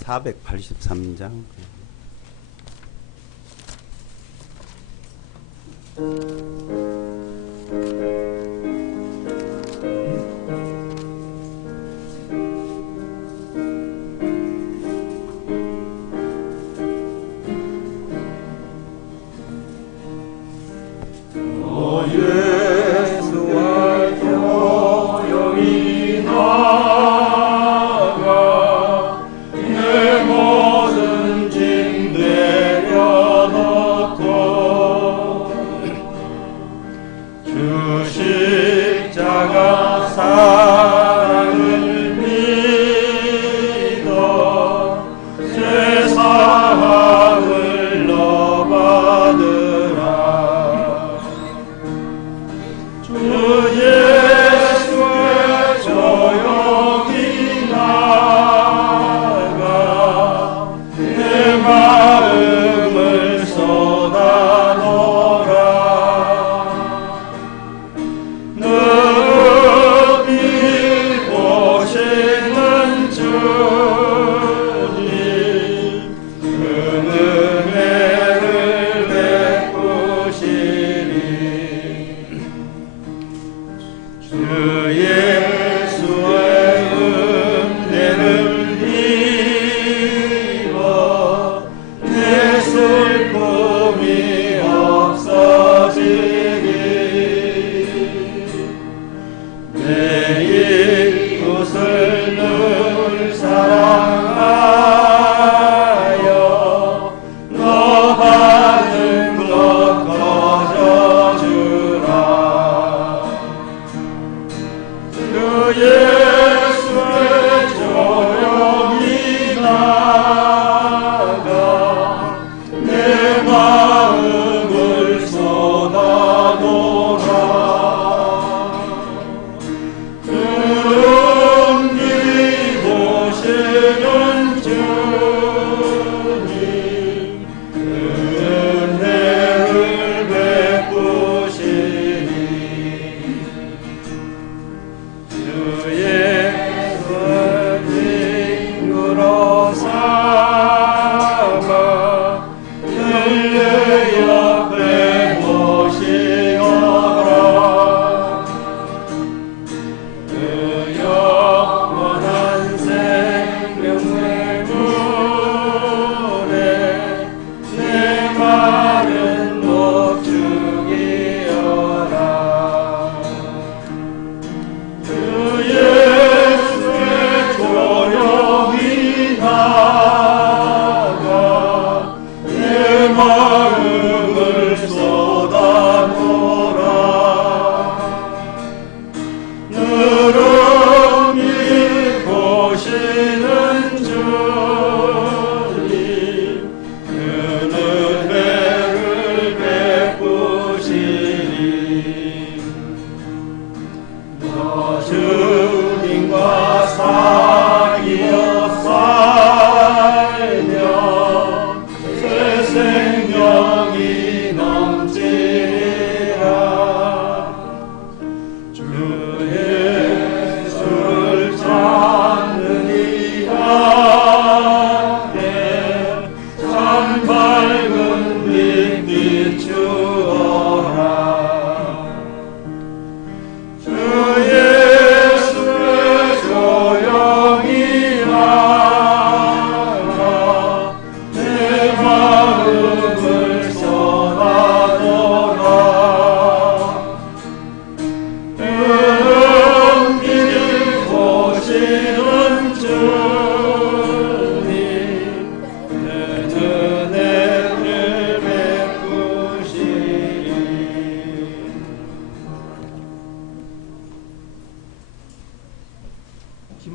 483장.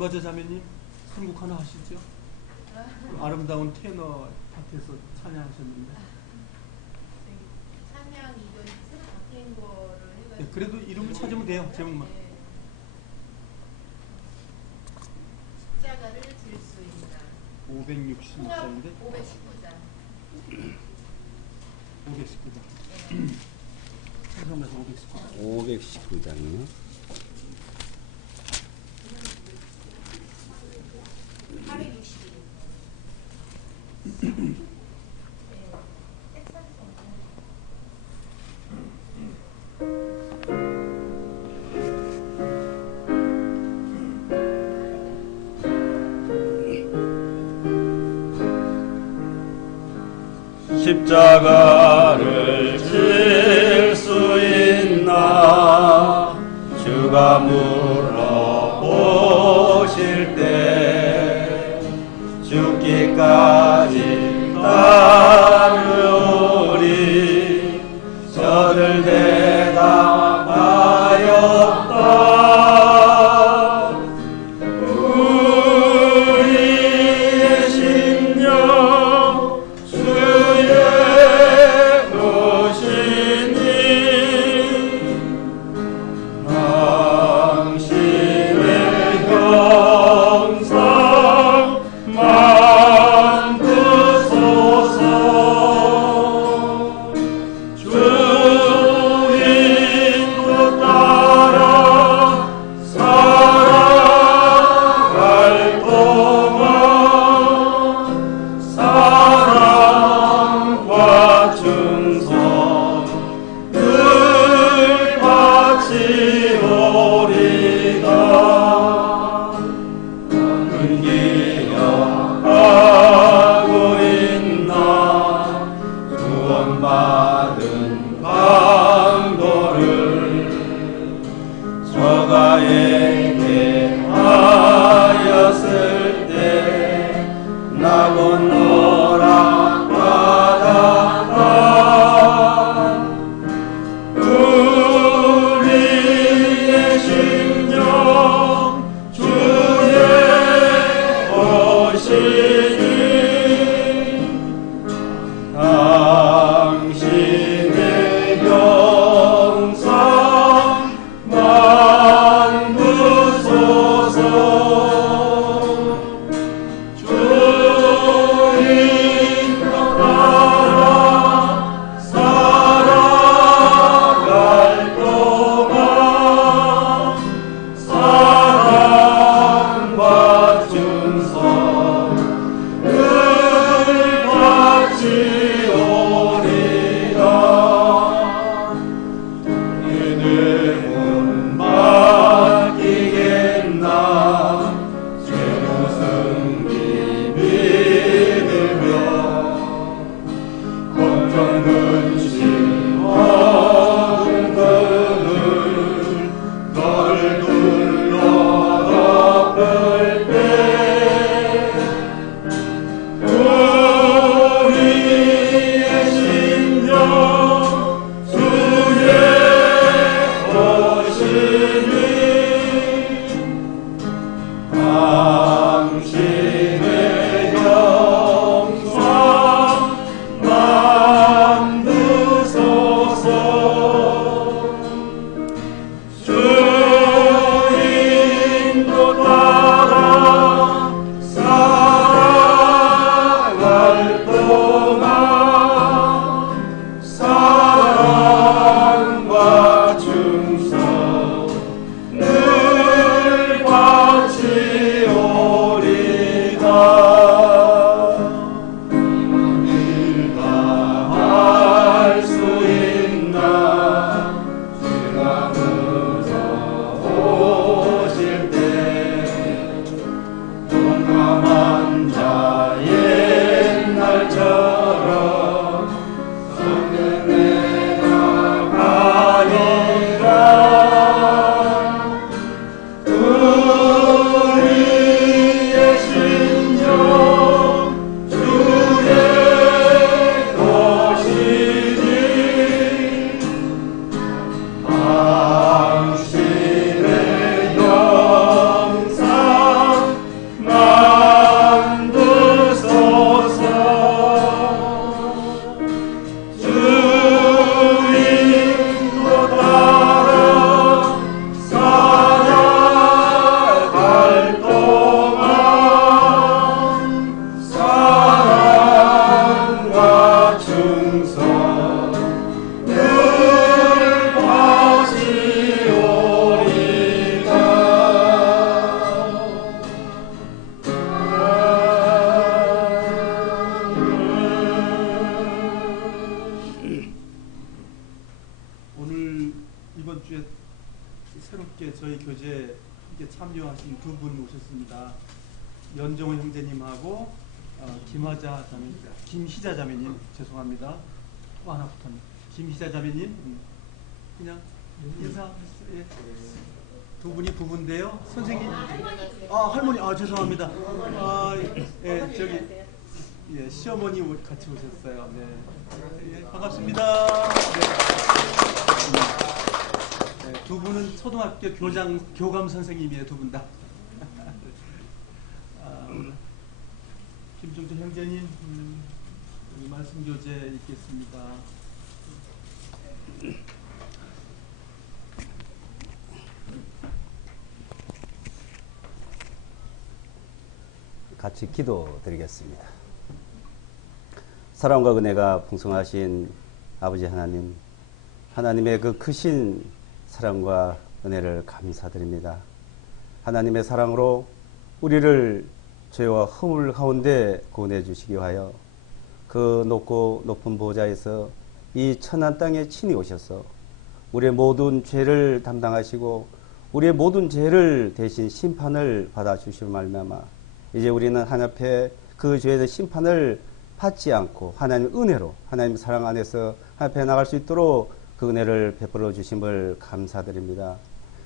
김화재 자매님 선곡 하나 하시죠? 아름다운 테너 파트에서 찬양하셨는데. 찬양 이거 새로 바뀐 거를 해가지고. 네, 그래도 이름을 찾으면 돼요. 제목만. 네. 십자가를 질 수 있나. 566장인데. 519장. 519장. 찬송가에서 519장. 519장이요. 십자가를 질 수 있나 주가 물어보실 때 죽기까지 따르리 저들 대답하였다. 우리의 심령 주의 오시니 당신의 형상 만족 함께 저희 교제에 함께 참여하신 두 분 오셨습니다. 연정호 형제님하고 김하자 자매, 김희자 자매님 죄송합니다. 또 하나 붙었네. 김희자 자매님 그냥 인사하시죠. 예. 두 분이 부부인데요. 선생님. 할머니. 죄송합니다. 예, 저기 예, 시어머니 같이 오셨어요. 네. 예, 반갑습니다. 네. 네, 두 분은 초등학교 교감 선생님이에요. 두 분 다. 김종철 형제님 말씀 교재 읽겠습니다. 같이 기도드리겠습니다. 사랑과 은혜가 풍성하신 아버지 하나님, 하나님의 그 크신 사랑과 은혜를 감사드립니다. 하나님의 사랑으로 우리를 죄와 허물 가운데 구원해 주시기 위하여 그 높고 높은 보좌에서 이 천한 땅에 친히 오셔서 우리의 모든 죄를 담당하시고 우리의 모든 죄를 대신 심판을 받아 주시고 말미암아 이제 우리는 하나님 앞에 그 죄에 대한 심판을 받지 않고 하나님의 은혜로 하나님의 사랑 안에서 하나님 앞에 나갈 수 있도록 그 은혜를 베풀어 주심을 감사드립니다.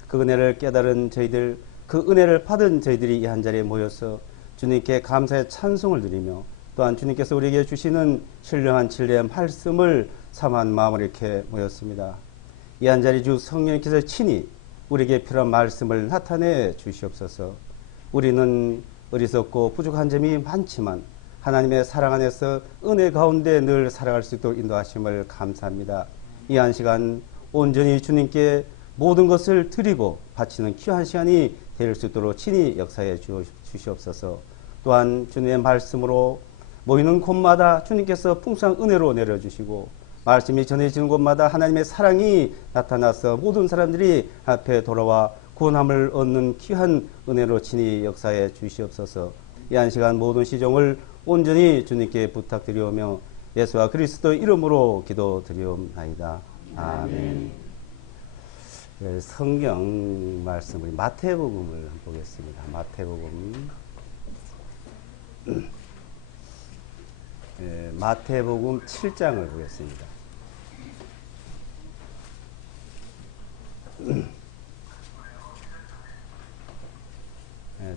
그 은혜를 깨달은 저희들, 그 은혜를 받은 저희들이 이 한자리에 모여서 주님께 감사의 찬송을 드리며 또한 주님께서 우리에게 주시는 신령한 진리의 말씀을 삼한 마음으로 이렇게 모였습니다. 이 한자리 주 성령께서 친히 우리에게 필요한 말씀을 나타내 주시옵소서. 우리는 어리석고 부족한 점이 많지만 하나님의 사랑 안에서 은혜 가운데 늘 살아갈 수 있도록 인도하심을 감사합니다. 이 한 시간 온전히 주님께 모든 것을 드리고 바치는 귀한 시간이 될 수 있도록 친히 역사해 주시옵소서. 또한 주님의 말씀으로 모이는 곳마다 주님께서 풍성한 은혜로 내려주시고 말씀이 전해지는 곳마다 하나님의 사랑이 나타나서 모든 사람들이 앞에 돌아와 구원함을 얻는 귀한 은혜로 친히 역사해 주시옵소서. 이 한 시간 모든 시종을 온전히 주님께 부탁드리오며 예수와 그리스도의 이름으로 기도드리옵나이다. 아멘. 성경 말씀을 마태복음을 한번 보겠습니다. 마태복음. 마태복음 7장을 보겠습니다.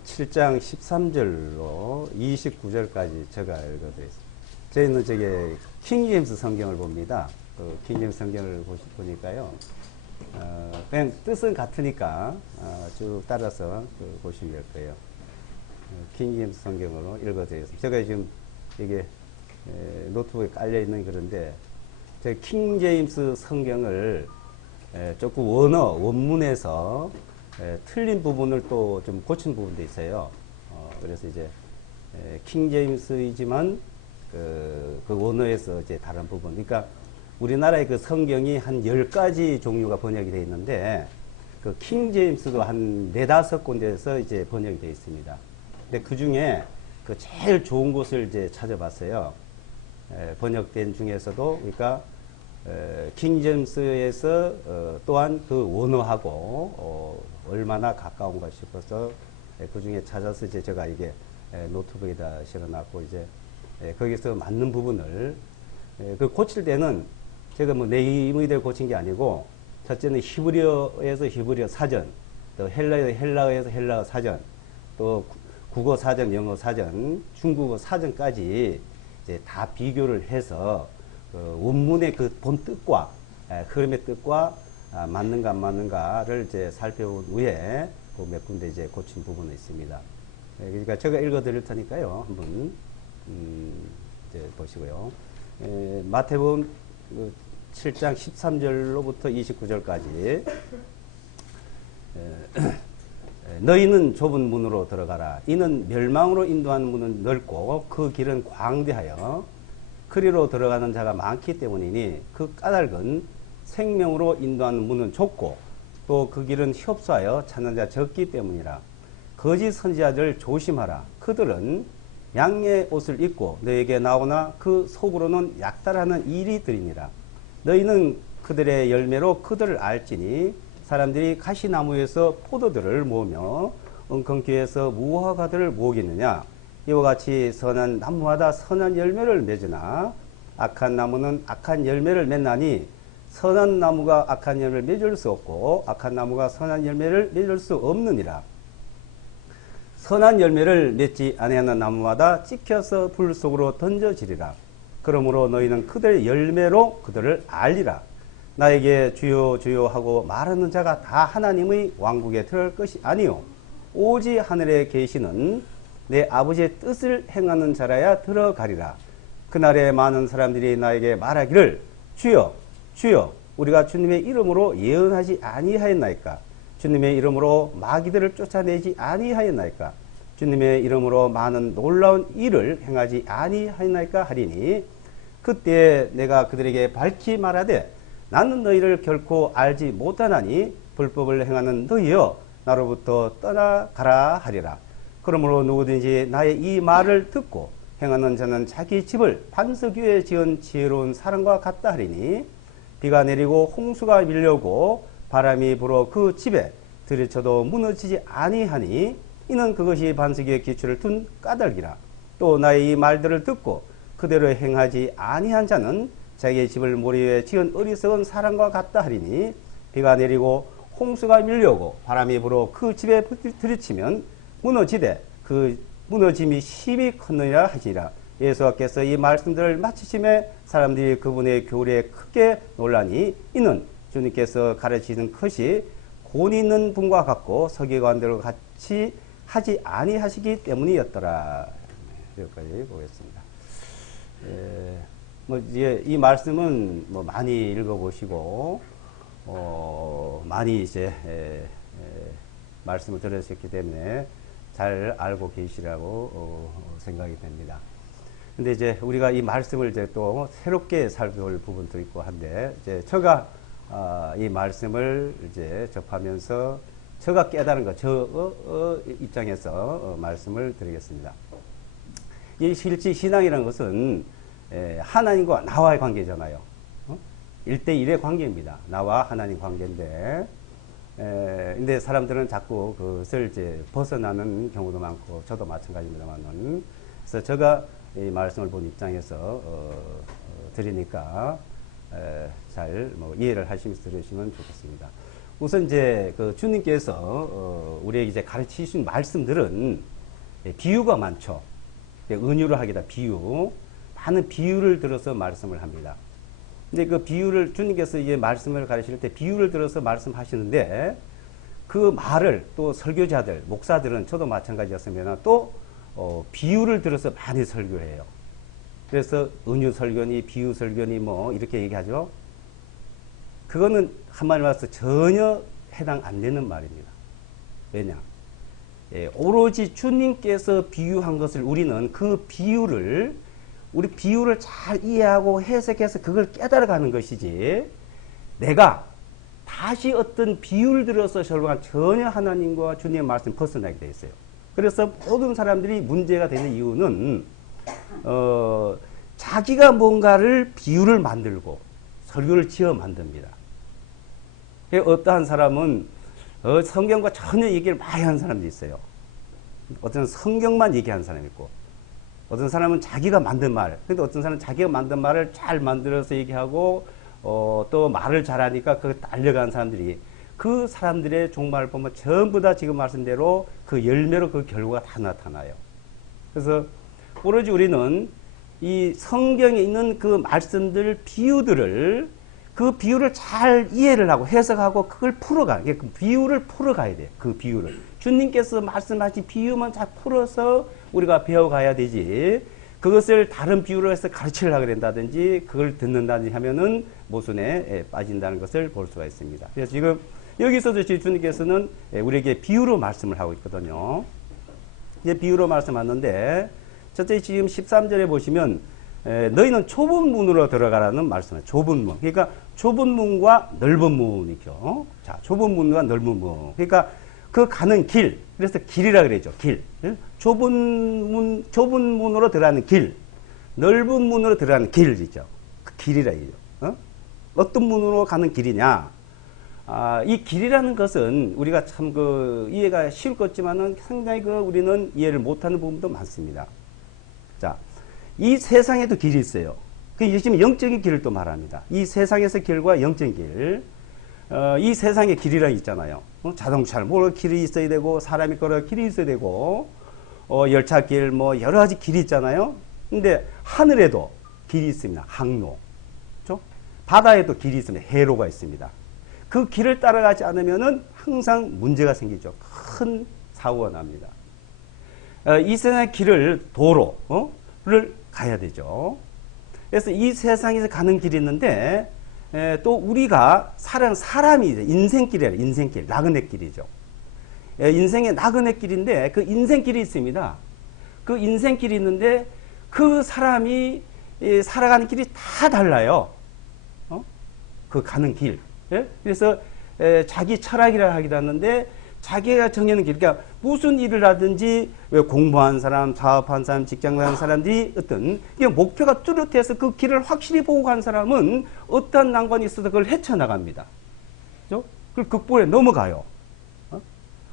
7장 13절로 29절까지 제가 읽어드리겠습니다. 저희는 저게 킹제임스 성경을 봅니다. 킹제임스 성경을 보니까요. 그냥 뜻은 같으니까 쭉 따라서 보시면 될 거예요. 킹제임스 성경으로 읽어드리겠습니다. 제가 지금 이게 노트북에 깔려있는 그런데 저 킹제임스 성경을 조금 원문에서 틀린 부분을 또 좀 고친 부분도 있어요. 그래서 이제 킹제임스이지만 그 원어에서 이제 다른 부분. 그러니까 우리나라의 그 성경이 한 10가지 종류가 번역이 되어 있는데 그 킹제임스도 한 4-5군데에서 이제 번역이 되어 있습니다. 근데 그 중에 그 제일 좋은 곳을 이제 찾아봤어요. 번역된 중에서도 그러니까 킹제임스에서 또한 그 원어하고 얼마나 가까운가 싶어서 그 중에 찾아서 이제 제가 이게 노트북에다 실어놨고 이제 거기서 맞는 부분을 그 고칠 때는 제가 뭐 내 임의대로 고친 게 아니고 첫째는 히브리어에서 히브리어 사전, 또 헬라어에서 헬라어 사전, 또 국어 사전, 영어 사전, 중국어 사전까지 이제 다 비교를 해서 그 원문의 그 본 뜻과 흐름의 뜻과 맞는가 안 맞는가를 이제 살펴본 후에 그 몇 군데 이제 고친 부분이 있습니다. 그러니까 제가 읽어드릴 테니까요. 한번 이제 보시고요. 마태복음 7장 13절로부터 29절까지 너희는 좁은 문으로 들어가라. 이는 멸망으로 인도하는 문은 넓고 그 길은 광대하여 그리로 들어가는 자가 많기 때문이니 그 까닭은 생명으로 인도하는 문은 좁고 또 그 길은 협소하여 찾는 자가 적기 때문이라. 거짓 선지자들 조심하라. 그들은 양의 옷을 입고 너에게 나오나 그 속으로는 약탈하는 이리들이니라. 너희는 그들의 열매로 그들을 알지니 사람들이 가시나무에서 포도들을 모으며 은kon귀에서 무화과들을 모으겠느냐? 이와 같이 선한 나무마다 선한 열매를 맺으나 악한 나무는 악한 열매를 맺나니 선한 나무가 악한 열매를 맺을 수 없고 악한 나무가 선한 열매를 맺을 수 없느니라. 선한 열매를 맺지 아니하는 나무마다 찍혀서 불 속으로 던져지리라. 그러므로 너희는 그들의 열매로 그들을 알리라. 나에게 주여 주여 하고 말하는 자가 다 하나님의 왕국에 들어갈 것이 아니요 오직 하늘에 계시는 내 아버지의 뜻을 행하는 자라야 들어가리라. 그날에 많은 사람들이 나에게 말하기를 주여 주여 우리가 주님의 이름으로 예언하지 아니하였나이까? 주님의 이름으로 마귀들을 쫓아내지 아니하였나이까? 주님의 이름으로 많은 놀라운 일을 행하지 아니하였나이까? 하리니 그때 내가 그들에게 밝히 말하되 나는 너희를 결코 알지 못하나니 불법을 행하는 너희여 나로부터 떠나가라 하리라. 그러므로 누구든지 나의 이 말을 듣고 행하는 자는 자기 집을 반석 위에 지은 지혜로운 사람과 같다 하리니 비가 내리고 홍수가 밀려오고 바람이 불어 그 집에 들이쳐도 무너지지 아니하니 이는 그것이 반석 위에 기초를 둔 까닭이라. 또 나의 이 말들을 듣고 그대로 행하지 아니한 자는 자기의 집을 모래 위에 지은 어리석은 사람과 같다 하리니 비가 내리고 홍수가 밀려오고 바람이 불어 그 집에 들이치면 무너지되 그 무너짐이 심히 컸느니라 하시니라. 예수께서 이 말씀들을 마치심에 사람들이 그분의 교리에 크게 놀라니 이는 주님께서 가르치는 것이 권위 있는 분과 같고 서기관들과 같이 하지 아니하시기 때문이었더라. 여기까지 보겠습니다. 이제 이 말씀은 많이 읽어보시고 많이 이제 말씀을 들으셨기 때문에 잘 알고 계시라고 생각이 됩니다. 근데 이제 우리가 이 말씀을 이제 또 새롭게 살펴볼 부분도 있고 한데 이제 제가 이 말씀을 이제 접하면서 제가 깨달은 것, 저 입장에서 말씀을 드리겠습니다. 이 실제 신앙이라는 것은 하나님과 나와의 관계잖아요. 1대1의 관계입니다. 나와 하나님 관계인데, 근데 사람들은 자꾸 그것을 이제 벗어나는 경우도 많고, 저도 마찬가지입니다만은. 그래서 제가 이 말씀을 본 입장에서 드리니까 잘 이해를 하시면서 들으시면 좋겠습니다. 우선 이제 그 주님께서 우리에게 이제 가르치신 말씀들은 비유가 많죠. 은유로 하기다 비유. 많은 비유를 들어서 말씀을 합니다. 근데 그 비유를 주님께서 이제 말씀을 가르칠 때 비유를 들어서 말씀하시는데 그 말을 또 설교자들, 목사들은 저도 마찬가지였습니다. 또 비유를 들어서 많이 설교해요. 그래서 은유 설교니 비유 설교니 뭐 이렇게 얘기하죠. 그거는 한마디로 말해서 전혀 해당 안 되는 말입니다. 왜냐? 오로지 주님께서 비유한 것을 우리는 그 비유를 우리 비유를 잘 이해하고 해석해서 그걸 깨달아가는 것이지 내가 다시 어떤 비유를 들어서 설명한 전혀 하나님과 주님의 말씀 벗어나게 되어 있어요. 그래서 모든 사람들이 문제가 되는 이유는 자기가 뭔가를 비유를 만들고 설교를 지어 만듭니다. 어떠한 사람은 성경과 전혀 얘기를 많이 하는 사람도 있어요. 어떤 성경만 얘기하는 사람이 있고 어떤 사람은 자기가 만든 말, 근데 어떤 사람은 자기가 만든 말을 잘 만들어서 얘기하고 또 말을 잘하니까 그걸 알려가는 사람들이 그 사람들의 종말을 보면 전부 다 지금 말씀대로 그 열매로 그 결과가 다 나타나요. 그래서 오로지 우리는 이 성경에 있는 그 말씀들, 비유들을 그 비유를 잘 이해를 하고 해석하고 그걸 풀어가. 그 비유를 풀어가야 돼. 그 비유를. 주님께서 말씀하신 비유만 잘 풀어서 우리가 배워가야 되지. 그것을 다른 비유로 해서 가르치려고 그런다든지 그걸 듣는다든지 하면은 모순에 빠진다는 것을 볼 수가 있습니다. 그래서 지금 여기서도 주님께서는 우리에게 비유로 말씀을 하고 있거든요. 이제 비유로 말씀하는데 첫째 지금 13절에 보시면 너희는 좁은 문으로 들어가라는 말씀이에요. 좁은 문. 그러니까 좁은 문과 넓은 문이죠. 자, 좁은 문과 넓은 문. 그러니까 그 가는 길. 그래서 길이라 그러죠. 길. 좁은 문으로 들어가는 길. 넓은 문으로 들어가는 길이죠. 그 길이라 이죠. 어떤 문으로 가는 길이냐? 이 길이라는 것은 우리가 참 이해가 쉬울 것 같지만은 상당히 우리는 이해를 못하는 부분도 많습니다. 자, 이 세상에도 길이 있어요. 그 지금 영적인 길을 또 말합니다. 이 세상에서 길과 영적인 길. 이 세상에 길이라 있잖아요. 자동차를 몰 길이 있어야 되고, 사람이 걸어 길이 있어야 되고, 열차길 뭐 여러 가지 길이 있잖아요. 근데 하늘에도 길이 있습니다. 항로. 그렇죠? 바다에도 길이 있습니다. 해로가 있습니다. 그 길을 따라가지 않으면은 항상 문제가 생기죠. 큰 사고가 납니다. 이 세상의 길을 도로를 가야 되죠. 그래서 이 세상에서 가는 길이 있는데 또 우리가 사람이 인생길이에요. 인생길, 나그네 길이죠. 인생의 나그네 길인데 그 인생길이 있습니다. 그 인생길이 있는데 그 사람이 살아가는 길이 다 달라요. 그 가는 길. 그래서 자기 철학이라 하기도 하는데 자기가 정해놓은 길, 그러니까 무슨 일을 하든지 공부한 사람, 사업한 사람, 직장 가는 사람들이 어떤 목표가 뚜렷해서 그 길을 확실히 보고 간 사람은 어떤 난관이 있어도 그걸 헤쳐나갑니다. 그죠? 그걸 극복해 넘어가요.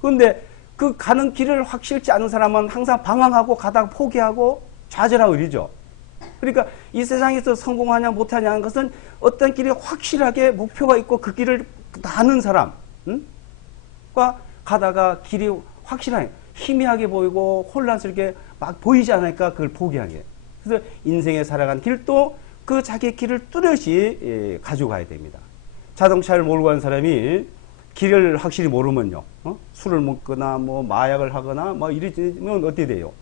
그런데 그 가는 길을 확실치 않은 사람은 항상 방황하고 가다가 포기하고 좌절하고 이러죠. 그러니까 이 세상에서 성공하냐 못하냐 하는 것은 어떤 길이 확실하게 목표가 있고 그 길을 가는 사람과 가다가 길이 확실하게 희미하게 보이고 혼란스럽게 막 보이지 않으니까 그걸 포기하게. 그래서 인생에 살아간 길도 그 자기의 길을 뚜렷이 가지고 가야 됩니다. 자동차를 몰고 가는 사람이 길을 확실히 모르면요. 술을 먹거나 뭐 마약을 하거나 뭐 이러면 어떻게 돼요?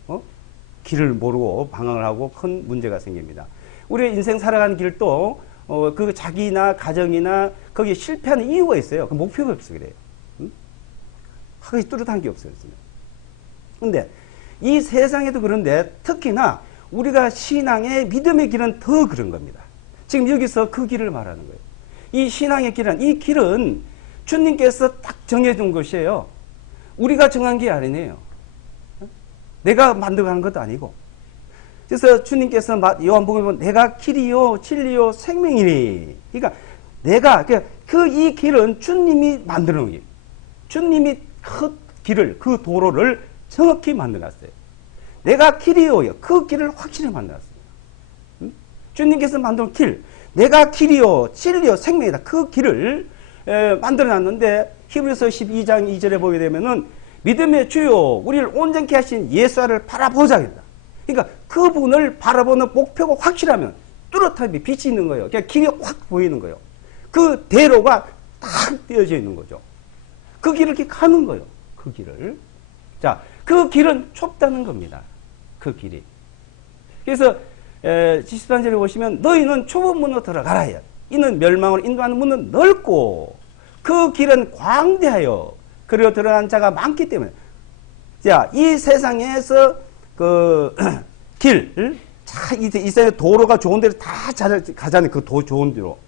길을 모르고 방황을 하고 큰 문제가 생깁니다. 우리의 인생 살아가는 길도 그 자기나 가정이나 거기에 실패하는 이유가 있어요. 그 목표가 없어 그래요. 하기 뚜렷한 게 없어요. 근데 이 세상에도 그런데 특히나 우리가 신앙의 믿음의 길은 더 그런 겁니다. 지금 여기서 그 길을 말하는 거예요. 이 신앙의 길은, 이 길은 주님께서 딱 정해준 것이에요. 우리가 정한 게 아니에요. 내가 만들어가는 것도 아니고. 그래서 주님께서 요한복음에 보면 내가 길이요 진리요 생명이니. 그러니까 내가 이 길은 주님이 만들어 놓은 길. 주님이 그 길을, 그 도로를 정확히 만들어놨어요. 내가 길이요. 그 길을 확실히 만들어놨어요. 주님께서 만든 길. 내가 길이요 진리요 생명이다. 그 길을 만들어놨는데 히브리서 12장 2절에 보게 되면은 믿음의 주요 우리를 온전케 하신 예수를 바라보자. 그러니까 그분을 바라보는 목표가 확실하면 뚜렷하게 빛이 있는 거예요. 그러니까 길이 확 보이는 거예요. 그 대로가 딱 띄어져 있는 거죠. 그 길을 이렇게 가는 거예요. 그 길을. 자, 그 길은 좁다는 겁니다. 그 길이. 그래서 13절에 보시면 너희는 좁은 문으로 들어가라. 이는 멸망으로 인도하는 문은 넓고 그 길은 광대하여 그리고 들어간 자가 많기 때문에. 자, 이 세상에서 그 길, 이 세상에 도로가 좋은 데를 다 가잖아요. 그 좋은 데로.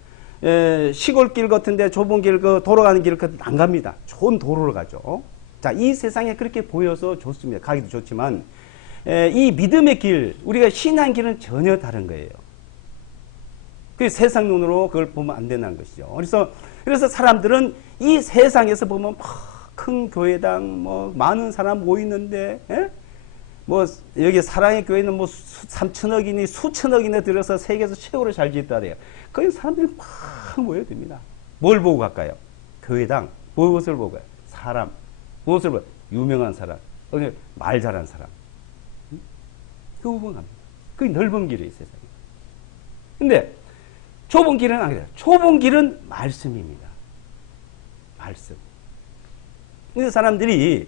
시골길 같은데 좁은 길, 그 도로 가는 길을 안 갑니다. 좋은 도로를 가죠. 자, 이 세상에 그렇게 보여서 좋습니다. 가기도 좋지만, 이 믿음의 길, 우리가 신앙 길은 전혀 다른 거예요. 그 세상 눈으로 그걸 보면 안 된다는 것이죠. 그래서 사람들은 이 세상에서 보면 큰 교회당, 많은 사람 모이는데, 뭐, 여기 사랑의 교회는 3천억이니 수천억이나 들어서 세계에서 최고로 잘 짓다 그래요. 거기 사람들이 막 모여듭니다. 뭘 보고 갈까요? 교회당. 무엇을 보고 가요? 사람. 무엇을 보고? 유명한 사람. 말 잘하는 사람. 그 부분 갑니다. 그게 넓은 길이에요, 세상에. 근데, 좁은 길은 아니에요. 좁은 길은 말씀입니다. 말씀. 근데 사람들이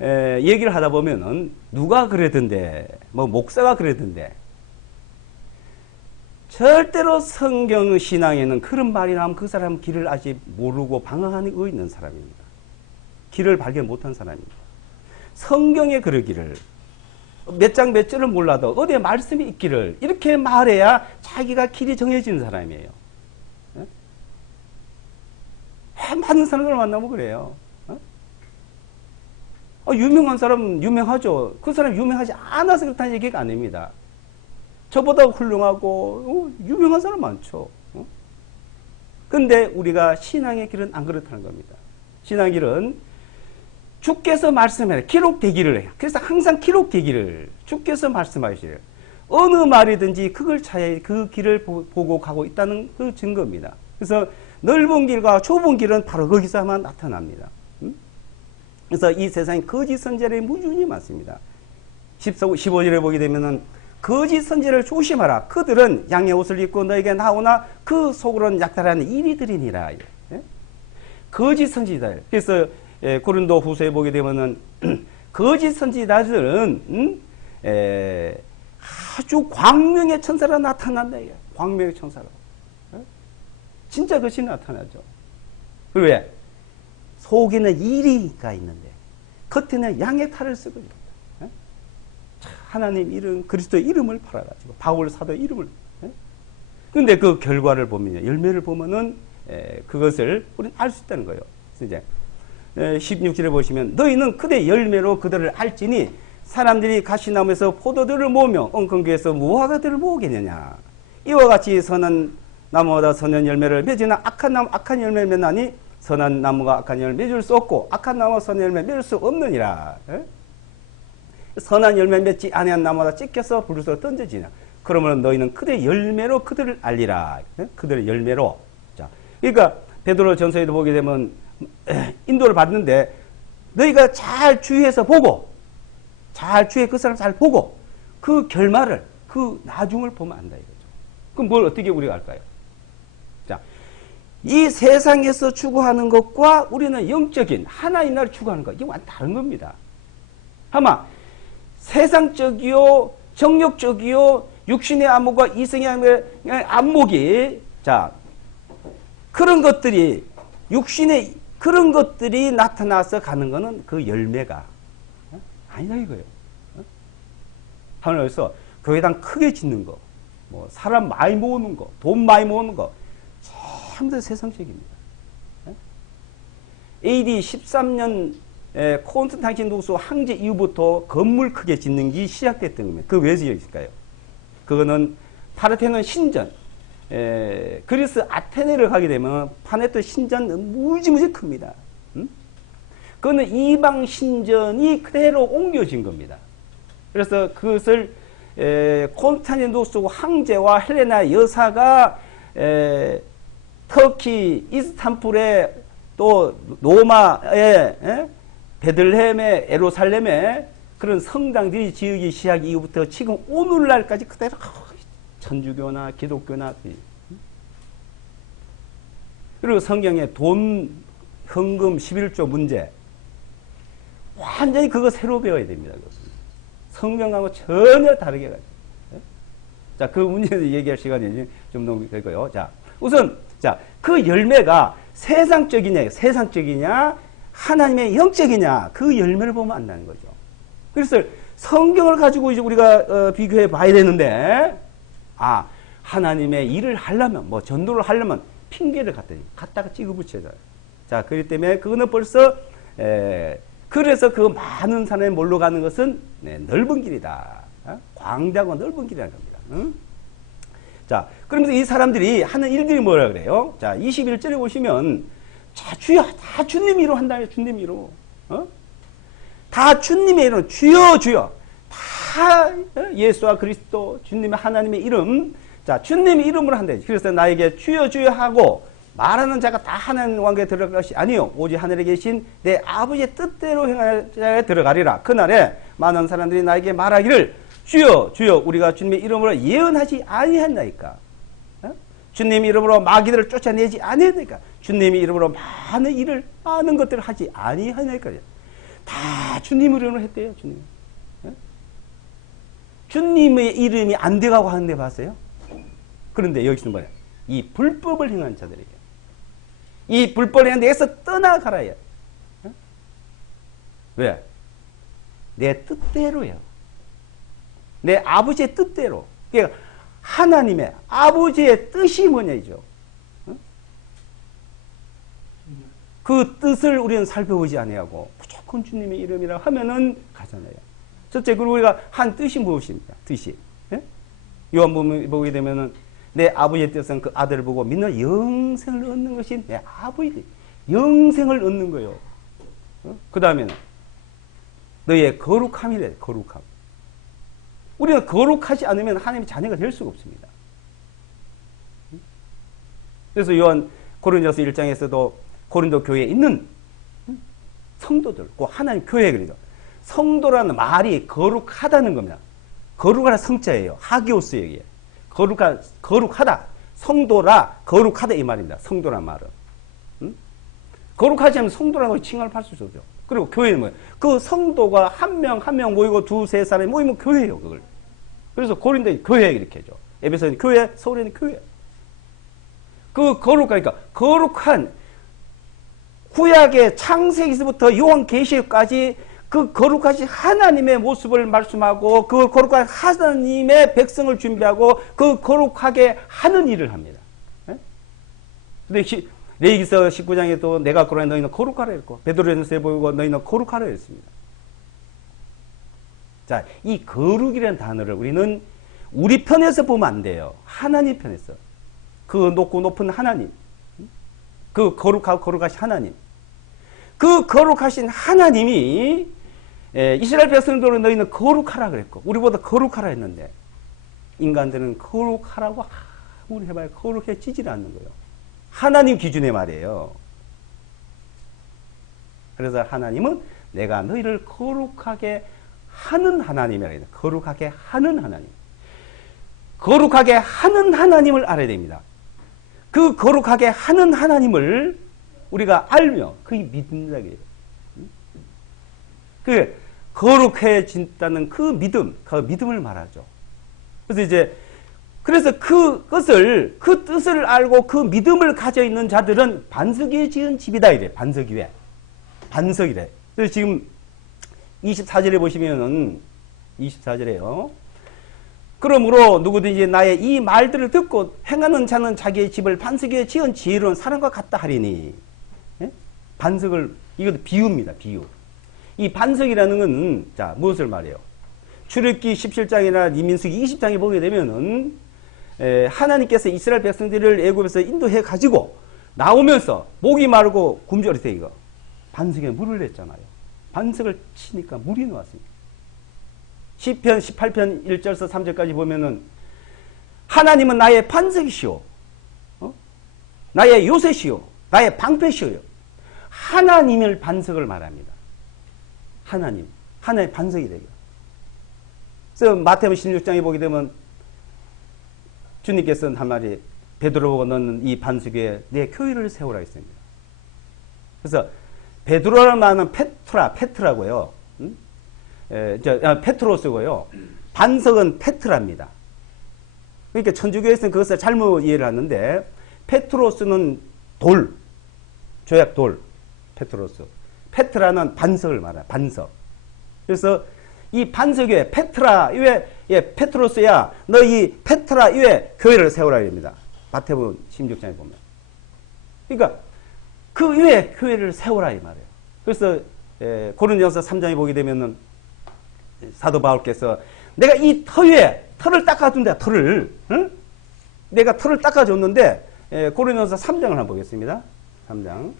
얘기를 하다 보면은 누가 그러던데, 목사가 그러던데, 절대로 성경 신앙에는 그런 말이 나오면 그 사람은 길을 아직 모르고 방황하고 있는 사람입니다. 길을 발견 못한 사람입니다. 성경에 그러기를 몇 장 몇 절을 몰라도 어디에 말씀이 있기를 이렇게 말해야 자기가 길이 정해지는 사람이에요. 많은 사람을 만나면 그래요. 유명한 사람은 유명하죠. 그 사람이 유명하지 않아서 그렇다는 얘기가 아닙니다. 저보다 훌륭하고 유명한 사람 많죠. 근데 우리가 신앙의 길은 안 그렇다는 겁니다. 신앙의 길은 주께서 말씀해 기록되기를 해요. 그래서 항상 기록되기를 주께서 말씀하시래요. 어느 말이든지 그걸 차야 그 길을 보고 가고 있다는 그 증거입니다. 그래서 넓은 길과 좁은 길은 바로 거기서만 나타납니다. 그래서 이 세상에 거짓 선지자들이 무지히 많습니다. 15절에 보게 되면은 거짓 선지자를 조심하라. 그들은 양의 옷을 입고 너에게 나오나 그 속으로는 약탈하는 이리들이니라. 예? 거짓 선지자들. 그래서 고린도 후서에 보게 되면은 거짓 선지자들은 아주 광명의 천사로 나타난다. 광명의 천사로. 진짜 그것이 나타나죠. 왜? 속에는 이리가 있는데 겉에는 양의 탈을 쓰거든요. 하나님 이름, 그리스도의 이름을 팔아가지고 바울 사도 이름을. 근데 그 결과를 보면요, 열매를 보면은 그것을 우리는 알 수 있다는 거예요. 이제 16절에 보시면 너희는 그대 열매로 그들을 알지니 사람들이 가시나무에서 포도들을 모으며 엉겅퀴에서 무화과들을 모으겠느냐. 이와 같이 선한 나무보다 선한 열매를 맺으나 악한 나무 악한 열매를 맺나니 선한 나무가 악한 열매 맺을 수 없고 악한 나무가 선한 열매 맺을 수 없느니라. 선한 열매 맺지 아니한 나무마다 찢겨서 불에서 던져지냐. 그러면 너희는 그들의 열매로 그들을 알리라. 그들의 열매로. 자, 그러니까 베드로 전서에도 보게 되면 인도를 받는데 너희가 잘 주의해서 보고 잘 주의해 그 사람 잘 보고 그 결말을 그 나중을 보면 안다 이거죠. 그럼 뭘 어떻게 우리가 알까요? 자, 이 세상에서 추구하는 것과 우리는 영적인 하나의 나라를 추구하는 것 이게 완전 다른 겁니다. 아마 세상적이요 정욕적이요 육신의 안목과 이성의 안목이 자 그런 것들이 육신의 그런 것들이 나타나서 가는 것은 그 열매가 아니다 이거예요. 하늘에서 교회당 크게 짓는 거, 뭐 사람 많이 모으는 거, 돈 많이 모으는 거 전부 다 세상적입니다. AD 13년 콘스탄틴 독수 황제 이후부터 건물 크게 짓는 게 시작됐던 겁니다. 그 왜 지었을까요? 그거는 파르테논 신전, 그리스 아테네를 가게 되면 파네토 신전 무지무지 큽니다. 그거는 이방 신전이 그대로 옮겨진 겁니다. 그래서 그것을 콘스탄틴 독수 황제와 헬레나 여사가 터키 이스탄불에 또 로마에 베들레헴에 에루살렘에 그런 성당들이 지으기 시작 이후부터 지금 오늘날까지 그대로 천주교나 기독교나 그리고 성경에 돈, 헌금, 11조 문제 완전히 그거 새로 배워야 됩니다. 성경하고 전혀 다르게 가지고. 자, 그 문제에서 얘기할 시간이 좀 너무 되고요. 자, 우선 자, 그 열매가 세상적이냐 하나님의 영적이냐 그 열매를 보면 안다는 거죠. 그래서 성경을 가지고 이제 우리가 비교해 봐야 되는데 하나님의 일을 하려면 뭐 전도를 하려면 핑계를 갖다가 찍어 붙여야 돼요. 자, 그렇기 때문에 그거는 벌써 그래서 그 많은 산에 몰러 가는 것은 넓은 길이다. 광대하고 넓은 길이라는 겁니다. 자, 그러면서 이 사람들이 하는 일들이 뭐라 그래요? 자, 21절에 보시면 자, 주여, 다 주님 이로 한다. 주님 이로. 다 주님의 이름, 주여, 주여. 다 예수와 그리스도, 주님의 하나님의 이름. 자, 주님의 이름으로 한다. 그래서 나에게 주여, 주여 하고 말하는 자가 다 하나님 왕국에 들어갈 것이 아니요. 오직 하늘에 계신 내 아버지의 뜻대로 행할 자에 들어가리라. 그날에 많은 사람들이 나에게 말하기를 주여, 주여, 우리가 주님의 이름으로 예언하지 아니했나이까. 주님 이름으로 마귀들을 쫓아내지 아니했나이까. 주님의 이름으로 많은 것들을 하지 아니하나이까. 다 주님 이름으로 했대요. 주님. 주님의 이름이 안 돼가고 하는데 봤어요? 그런데 여기서는 뭐야? 이 불법을 행한 자들에게. 이 불법을 행한 데에서 떠나가라야. 왜? 내 뜻대로요. 내 아버지의 뜻대로. 그러니까 하나님의 아버지의 뜻이 뭐냐죠. 그 뜻을 우리는 살펴보지 아니하고 무조건 주님의 이름이라 하면은 가잖아요. 첫째, 그리고 우리가 한 뜻이 무엇입니까? 뜻이. 요한복음 보게 되면은 내 아버지의 뜻은 그 아들을 보고 믿는 영생을 얻는 것이 내 아버지 영생을 얻는 거예요. 그 다음에는 너의 거룩함이래. 거룩함. 우리는 거룩하지 않으면 하나님의 자녀가 될 수가 없습니다. 그래서 요한 고린도서 1장에서도 고린도 교회에 있는 성도들, 그 하나님 교회 그러죠. 성도라는 말이 거룩하다는 겁니다. 거룩하다 성자예요. 하기오스 얘기예요. 거룩하다. 성도라 거룩하다 이 말입니다. 성도란 말은. 거룩하지 않으면 성도라고 칭할 수 없죠. 그리고 교회는 뭐예요? 그 성도가 한 명 한 명 모이고 두세 사람이 모이면 교회예요. 그걸. 그래서 고린도에 교회 이렇게 하죠. 에베소는 교회, 서울에는 교회. 그 거룩하니까 거룩한 구약의 창세기서부터 요한계시까지 그 거룩하신 하나님의 모습을 말씀하고 그 거룩한 하나님의 백성을 준비하고 그 거룩하게 하는 일을 합니다. 근데 레위기서 19장에도 내가 거룩하니 너희는 거룩하라 했고 베드로전서에 보고 너희는 거룩하라 했습니다. 자, 이 거룩이라는 단어를 우리는 우리 편에서 보면 안 돼요. 하나님 편에서. 그 높고 높은 하나님. 그 거룩하고 거룩하신 하나님. 그 거룩하신 하나님이 이스라엘 백성들은 너희는 거룩하라 그랬고 우리보다 거룩하라 했는데 인간들은 거룩하라고 아무리 해봐야 거룩해지질 않는 거예요. 하나님 기준의 말이에요. 그래서 하나님은 내가 너희를 거룩하게 하는 하나님이라 해요. 거룩하게 하는 하나님. 거룩하게 하는 하나님을 알아야 됩니다. 그 거룩하게 하는 하나님을 우리가 알며 그게 믿는다는 거예요. 그 거룩해진다는 그 믿음을 말하죠. 그래서 그것을 그 뜻을 알고 그 믿음을 가져 있는 자들은 반석 위에 지은 집이다 이래. 반석 위에. 반석이래. 그래서 지금 24절에 보시면은 24절에요. 그러므로 누구든지 나의 이 말들을 듣고 행하는 자는 자기의 집을 반석 위에 지은 지혜로운 사람과 같다 하리니. 예? 반석을 이것도 비유입니다. 비유. 이 반석이라는 건 자, 무엇을 말해요? 출애굽기 17장이나 민수기 20장에 보게 되면은 하나님께서 이스라엘 백성들을 애굽에서 인도해 가지고 나오면서 목이 마르고 굶주릴 때 이거 반석에 물을 냈잖아요. 반석을 치니까 물이 나왔습니다. 시편 18편 1절에서 3절까지 보면은 하나님은 나의 반석이시오. 나의 요새시오. 나의 방패시오. 하나님을 반석을 말합니다. 하나님의 반석이 되고. 그래서 마태복음 16장에 보게 되면 주님께서는 한 말이 베드로 보고 너는 이 반석 위에 내 교회를 세우라 했습니다. 그래서 베드로라는 말은 페트라고요. 페트로스고요. 반석은 페트라입니다. 그러니까 천주교에서는 그것을 잘못 이해를 하는데 페트로스는 돌, 조약 돌, 페트로스. 페트라는 반석을 말해요. 반석. 그래서 이 반석 위에 페트라 위에 페트로스야 너 이 페트라 위에 교회를 세우라 입니다. 마태복음 16장에 보면. 그러니까 그 위에 교회를 세우라 이 말이에요. 그래서 고린도전서 3장에 보게 되면은 사도 바울께서 내가 이 터 위에 털을 닦아준다. 털을. 응? 내가 털을 닦아줬는데 고린도전서 3장을 한번 보겠습니다. 3장.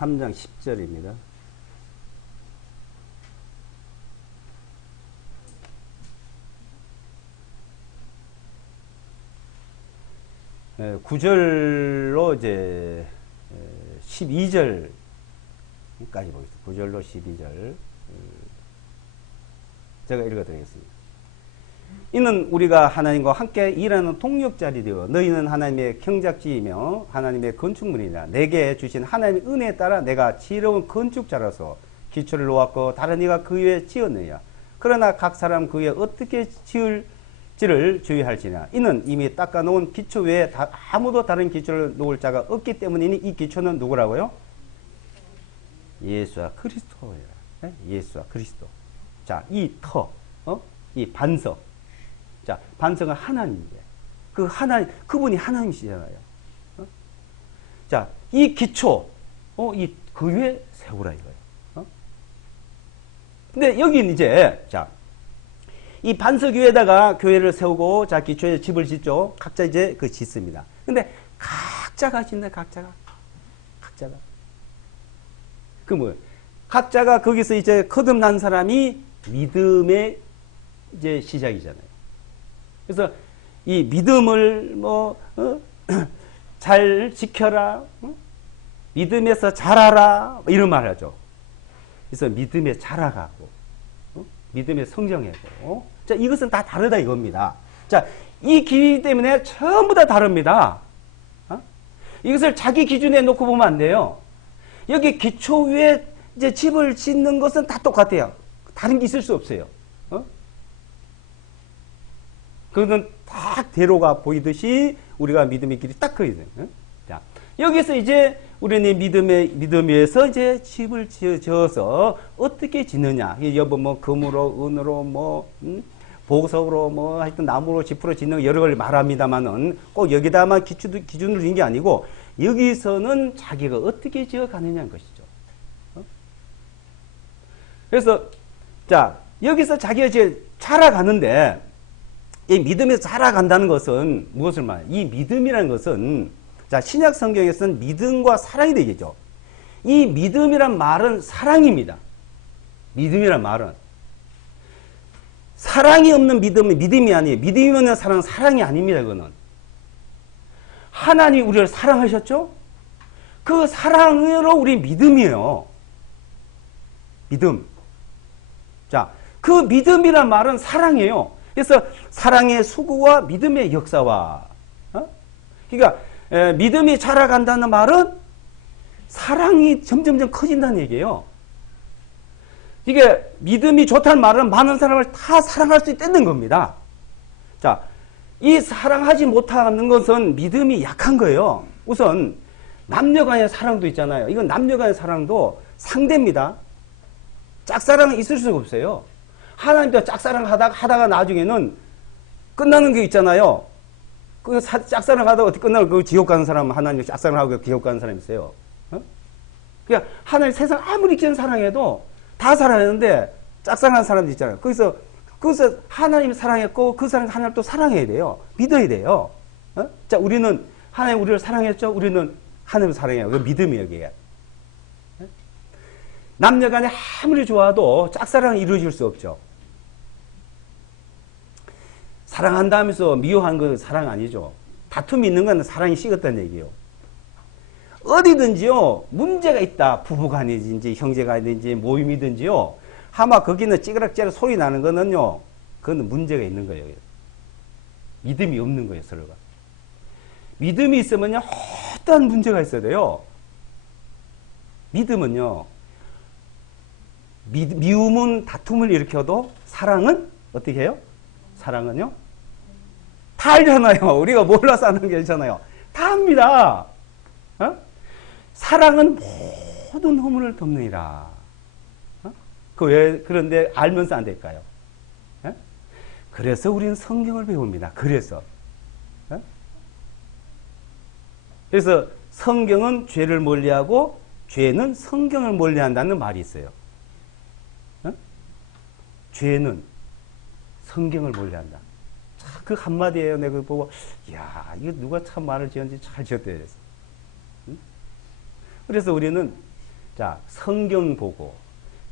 3장 10절입니다. 구절로 이제 12절까지 보겠습니다. 9절로 12절 제가 읽어드리겠습니다. 이는 우리가 하나님과 함께 일하는 동력자리 되어 너희는 하나님의 경작지이며 하나님의 건축물이라. 내게 주신 하나님의 은혜에 따라 내가 지혜로운 건축자라서 기초를 놓았고 다른 이가 그 위에 지었느냐. 그러나 각 사람 그에 어떻게 지을지를 주의할지냐. 이는 이미 닦아놓은 기초 외에 아무도 다른 기초를 놓을 자가 없기 때문이니 이 기초는 누구라고요? 예수와 그리스도예요. 네? 예수와 그리스도. 자, 이 터, 이 반석. 자, 반석은 하나님이에요. 그 하나님, 그분이 하나님이시잖아요. 자, 이 기초, 그 위에 세우라 이거예요. 근데 여기는 이제, 자, 이 반석 위에다가 교회를 세우고, 자, 기초에 집을 짓죠. 각자 이제 그 짓습니다. 근데 각자가 짓네, 각자가. 그 뭐예요? 각자가 거기서 이제 거듭난 사람이 믿음의 이제 시작이잖아요. 그래서 이 믿음을 잘 지켜라, 믿음에서 자라라, 이런 말 하죠. 그래서 믿음에 자라가고, 믿음에 성장하고. 자, 이것은 다 다르다 이겁니다. 자, 이 길 때문에 전부 다 다릅니다. 이것을 자기 기준에 놓고 보면 안 돼요. 여기 기초 위에 이제 집을 짓는 것은 다 똑같아요. 다른 게 있을 수 없어요. 그거는 딱 대로가 보이듯이 우리가 믿음의 길이 딱 그려져요. 자, 여기서 이제 우리는 믿음 위에서 이제 집을 지어서 어떻게 짓느냐. 여보, 금으로, 은으로, 보석으로, 하여튼 나무로, 지프로 짓는 여러 걸 말합니다만은 꼭 여기다만 기준으로 진 게 아니고 여기서는 자기가 어떻게 지어 가느냐는 것이죠. 그래서, 자, 여기서 자기가 이제 자라가는데, 이 믿음에서 자라간다는 것은 무엇을 말해요? 이 믿음이라는 것은, 자, 신약 성경에서는 믿음과 사랑이 되겠죠. 이 믿음이란 말은 사랑입니다. 믿음이란 말은. 사랑이 없는 믿음은 믿음이 아니에요. 믿음이 없는 사랑은 사랑이 아닙니다, 그거는. 하나님이 우리를 사랑하셨죠? 그 사랑으로 우리 믿음이에요. 믿음. 자, 그 믿음이란 말은 사랑이에요. 그래서 사랑의 수고와 믿음의 역사와, 그러니까 믿음이 자라간다는 말은 사랑이 점점점 커진다는 얘기예요. 이게 믿음이 좋다는 말은 많은 사람을 다 사랑할 수 있다는 겁니다. 자, 이 사랑하지 못하는 것은 믿음이 약한 거예요. 우선 남녀간의 사랑도 있잖아요. 이건 남녀간의 사랑도 상대입니다. 짝사랑은 있을 수가 없어요. 하나님도 짝사랑 하다가 나중에는 끝나는 게 있잖아요. 그 짝사랑 하다가 어떻게 끝나고 그 지옥 가는 사람, 하나님 짝사랑하고 지옥 가는 사람 있어요. 그러니까 하나님 세상 아무리 긴 사랑해도 다 사랑하는데 짝사랑하는 사람도 있잖아요. 거기서 하나님 사랑했고 그 사람 하나님 또 사랑해야 돼요. 믿어야 돼요. 자, 우리는 하나님 우리를 사랑했죠. 우리는 하나님을 사랑해요. 그 믿음이에요, 이게. 남녀간에 아무리 좋아도 짝사랑은 이루어질 수 없죠. 사랑한다면서 미워한 건 사랑 아니죠. 다툼이 있는 건 사랑이 식었다는 얘기예요. 어디든지요, 문제가 있다. 부부간이든지 형제간이든지 모임이든지요. 아마 거기는 찌그락찌그락 소리 나는 거는요, 그건 문제가 있는 거예요. 믿음이 없는 거예요, 서로가. 믿음이 있으면요, 어떠한 문제가 있어야 돼요. 믿음은요, 미움은 다툼을 일으켜도 사랑은 어떻게 해요? 사랑은요? 다 알잖아요. 우리가 몰라서 하는 게 있잖아요. 다 합니다. 사랑은 모든 허물을 덮느니라. 그런데 알면서 안 될까요? 그래서 우리는 성경을 배웁니다. 그래서 성경은 죄를 멀리하고 죄는 성경을 멀리한다는 말이 있어요. 죄는 성경을 멀리한다. 그 한마디예요. 내가 보고, 이야, 이거 누가 참 말을 지었는지 잘 지었다 그랬어. 그래서 우리는, 자, 성경 보고,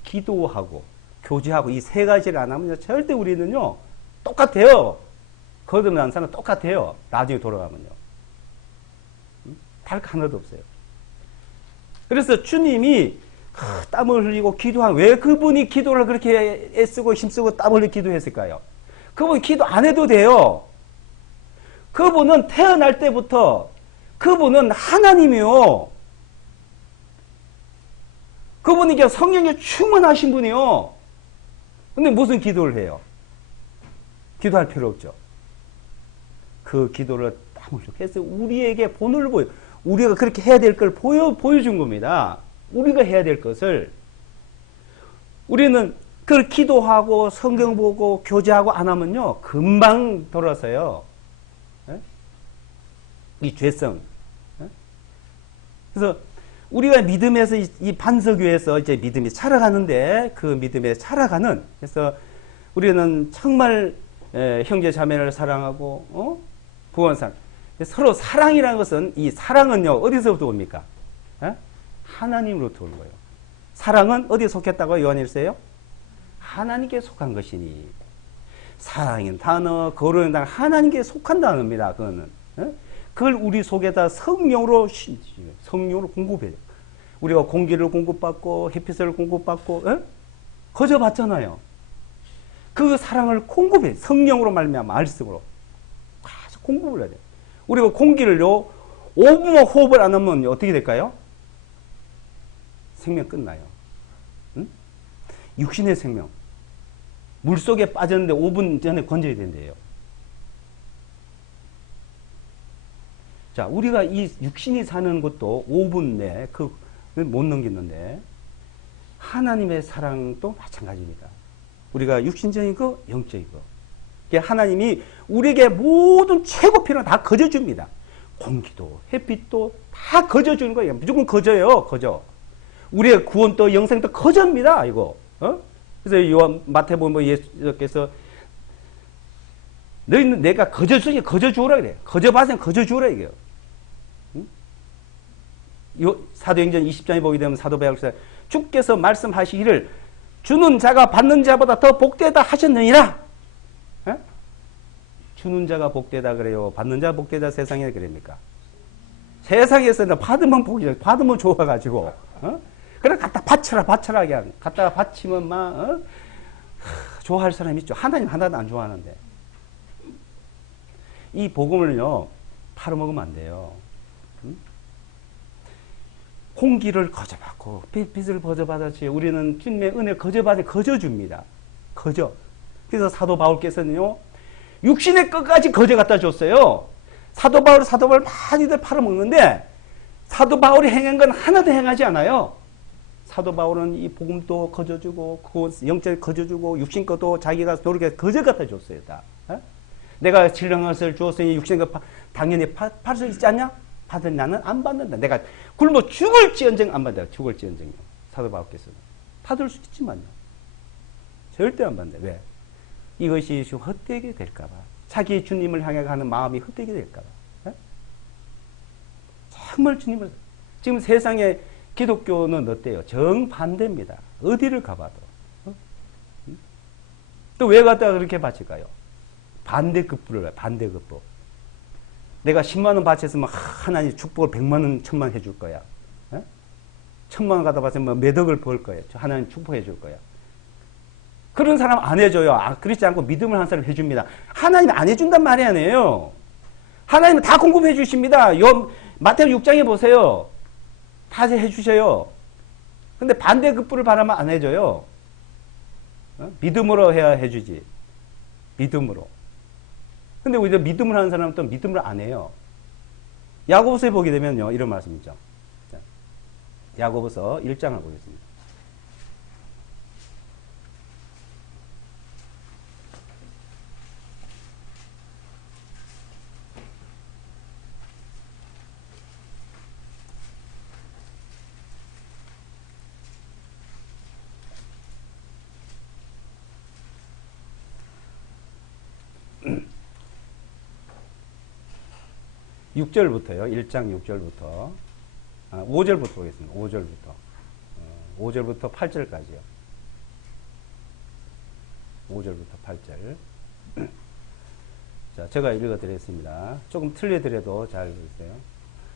기도하고, 교제하고, 이 세 가지를 안 하면 절대 우리는요, 똑같아요. 거듭난 사람은 똑같아요. 나중에 돌아가면요. 다를 거 하나도 없어요. 그래서 주님이 땀을 흘리고 기도한, 왜 그분이 기도를 그렇게 애쓰고 힘쓰고 땀을 흘리고 기도했을까요? 그분 기도 안 해도 돼요. 그분은 태어날 때부터 그분은 하나님이요. 그분이 성령에 충만하신 분이요. 근데 무슨 기도를 해요? 기도할 필요 없죠. 그 기도를 해서 우리에게 본을 보여. 우리가 그렇게 해야 될 걸 보여준 겁니다. 우리가 해야 될 것을. 우리는 그걸 기도하고 성경 보고 교제하고 안 하면요, 금방 돌아서요. 예? 이 죄성. 예? 그래서 우리가 믿음에서 이 반석위에서 이제 믿음이 자라가는데, 그 믿음에 자라가는, 그래서 우리는 정말 형제 자매를 사랑하고 구원상 서로 사랑이라는 것은, 이 사랑은요 어디서부터 옵니까? 에? 하나님으로부터 오는 거예요. 사랑은 어디에 속했다고 요한일서요? 하나님께 속한 것이니. 사랑인 단어, 거룩한 단어, 하나님께 속한 단어입니다. 그거는. 에? 그걸 우리 속에다 성령으로 공급해요. 우리가 공기를 공급받고 햇빛을 공급받고 거저 받잖아요. 그 사랑을 공급해. 성령으로 말미암아 말씀으로 계속 공급을 해야 돼요. 우리가 공기를요 5분만 호흡을 안 하면 어떻게 될까요? 생명 끝나요. 응? 육신의 생명. 물속에 빠졌는데 5분 전에 건져야 된대요. 자, 우리가 이 육신이 사는 것도 5분 내에 못 넘겼는데, 하나님의 사랑도 마찬가지입니다. 우리가 육신적인 거, 영적인 거. 하나님이 우리에게 모든 최고 필요한 다 거저줍니다. 공기도, 햇빛도 다 거저주는 거예요. 무조건 거저요, 거저. 우리의 구원도, 영생도 거저입니다, 이거. 그래서 요한 마태복음 예수께서 너희는 내가 거저주니 거저주오라 그래요. 거저받으면 거저주오라 이게요. 사도행전 20장에 보게 되면 사도 바울께서 주께서 말씀하시기를 주는 자가 받는 자보다 더 복되다 하셨느니라. 에? 주는 자가 복되다 그래요? 받는 자가 복되다 세상에 그럽니까? 세상에서는 받으면 복이죠. 받으면 좋아가지고. 그래 갖다 바쳐라 그냥. 갖다가 바치면 막 좋아할 사람 있죠. 하나님 하나도 안 좋아하는데. 이 복음을요 팔아먹으면 안 돼요. 공기를 거저받고 빛을 거저받았지. 우리는 주님의 은혜 거저줍니다. 거저. 그래서 사도 바울께서는요 육신의 끝까지 거저 갖다 줬어요. 사도 바울 많이들 팔아먹는데, 사도 바울이 행한 건 하나도 행하지 않아요. 사도 바울은 이 복음도 거저주고 영적 거저주고 육신 것도 자기가 노력해서 거저 갖다 줬어요. 다. 내가 신령한 것을 주었으니 육신 것 당연히 팔 수 있지 않냐? 받은 나는 안 받는다. 내가 굶어 죽을지언정 안 받는다. 죽을지언정요. 사도 바울께서는 받을 수 있지만요. 절대 안 받는다. 왜? 이것이 헛되게 될까봐. 자기 주님을 향해 가는 마음이 헛되게 될까봐. 정말 주님을. 지금 세상에 기독교는 어때요? 정반대입니다. 어디를 가봐도. 또 왜 갖다가 그렇게 바칠까요? 반대급부를 해요. 반대급부. 내가 10만 원 바쳤으면 하나님 축복을 100만 원, 1000만 원 해줄 거야. 1000만 원 갖다 바치면 몇 억을 벌 거예요. 하나님 축복해 줄 거야. 그런 사람 안 해줘요. 그렇지 않고 믿음을 하는 사람 해줍니다. 하나님 안 해준단 말이 아니에요. 하나님은 다 공급해 주십니다. 마태복음 6장에 보세요. 다 해주셔요. 근데 반대급부를 바라면 안 해줘요. 믿음으로 해야 해주지. 믿음으로. 근데 우리가 믿음을 하는 사람은 또 믿음을 안 해요. 야고보서에 보게 되면요, 이런 말씀이죠. 야고보서 1장을 보겠습니다. 육 절부터요. 1장 6절부터 5절부터 보겠습니다. 5절부터 8절까지요. 5절부터 8절. 자, 제가 읽어드리겠습니다. 조금 틀려드려도 잘 들으세요.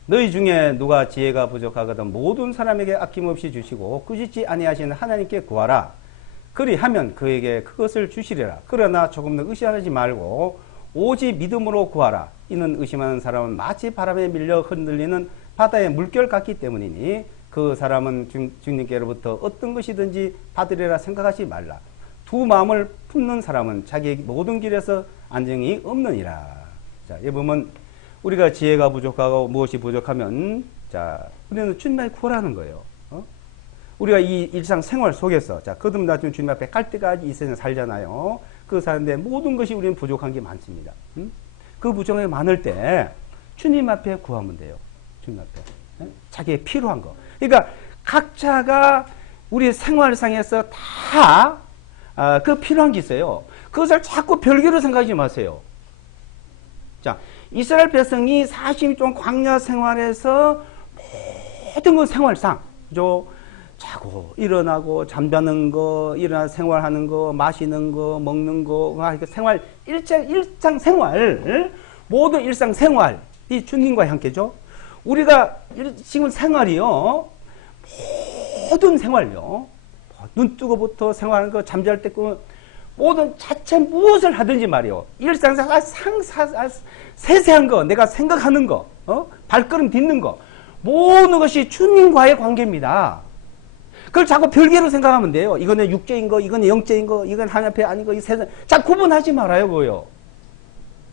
너희 중에 누가 지혜가 부족하거든 모든 사람에게 아낌없이 주시고 꾸짖지 아니하시는 하나님께 구하라. 그리하면 그에게 그것을 주시리라. 그러나 조금 더 의심하지 말고 오직 믿음으로 구하라. 이는 의심하는 사람은 마치 바람에 밀려 흔들리는 바다의 물결 같기 때문이니 그 사람은 주님께로부터 어떤 것이든지 받으리라 생각하지 말라. 두 마음을 품는 사람은 자기 모든 길에서 안정이 없느니라. 자, 이 보면 우리가 지혜가 부족하고 무엇이 부족하면 자, 우리는 주님 앞에 구하라는 거예요. 우리가 이 일상생활 속에서 자, 거듭나면 주님 앞에 갈 때까지 이 세상 살잖아요. 그 사는데 모든 것이 우리는 부족한 게 많습니다. 그 부족한 게 많을 때 주님 앞에 구하면 돼요. 주님 앞에. 자기의 필요한 거. 그러니까 각자가 우리 생활상에서 다 그 필요한 게 있어요. 그것을 자꾸 별개로 생각하지 마세요. 자, 이스라엘 백성이 40년 광야 생활에서 모든 건 생활상, 그죠? 자고 일어나고 잠자는 거, 일어나 생활하는 거, 마시는 거, 먹는 거, 생활 일상 생활, 모든 일상 생활 이 주님과의 함께죠. 우리가 지금 생활이요, 모든 생활요, 눈 뜨고부터 생활하는 거, 잠잘 때 모든 자체 무엇을 하든지 말이요, 일상생활 세세한 거, 내가 생각하는 거, 발걸음 딛는 거, 모든 것이 주님과의 관계입니다. 그걸 자꾸 별개로 생각하면 돼요. 이거는 육체인 거, 이거는 영체인 거, 이건 하나님 앞에 아닌 거, 이 세상. 자, 구분하지 말아요, 그거요.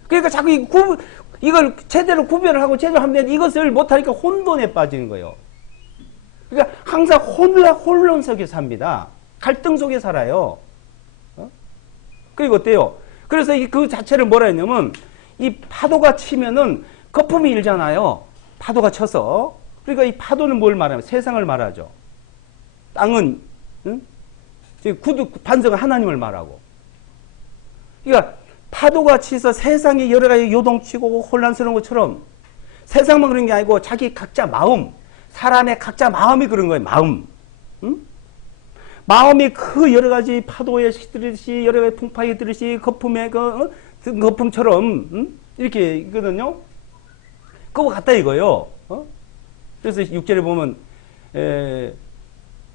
그러니까 자꾸 이걸 제대로 구별을 하고 제대로 하면 이것을 못하니까 혼돈에 빠지는 거예요. 그러니까 항상 혼란 속에 삽니다. 갈등 속에 살아요. 그리고 어때요? 그래서 그 자체를 뭐라 했냐면, 이 파도가 치면은 거품이 일잖아요. 파도가 쳐서. 그러니까 이 파도는 뭘 말하면 세상을 말하죠. 땅은 반석은 하나님을 말하고. 그러니까 파도가 치서 세상에 여러 가지 요동치고 혼란스러운 것처럼 세상만 그런 게 아니고 자기 각자 마음, 사람의 각자 마음이 그런 거예요. 마음. 마음이 그 여러 가지 파도에 시들듯이 여러 가지 풍파에 들듯이 거품에 거품처럼 이렇게 있거든요. 그거 같다 이거요. 그래서 6절에 보면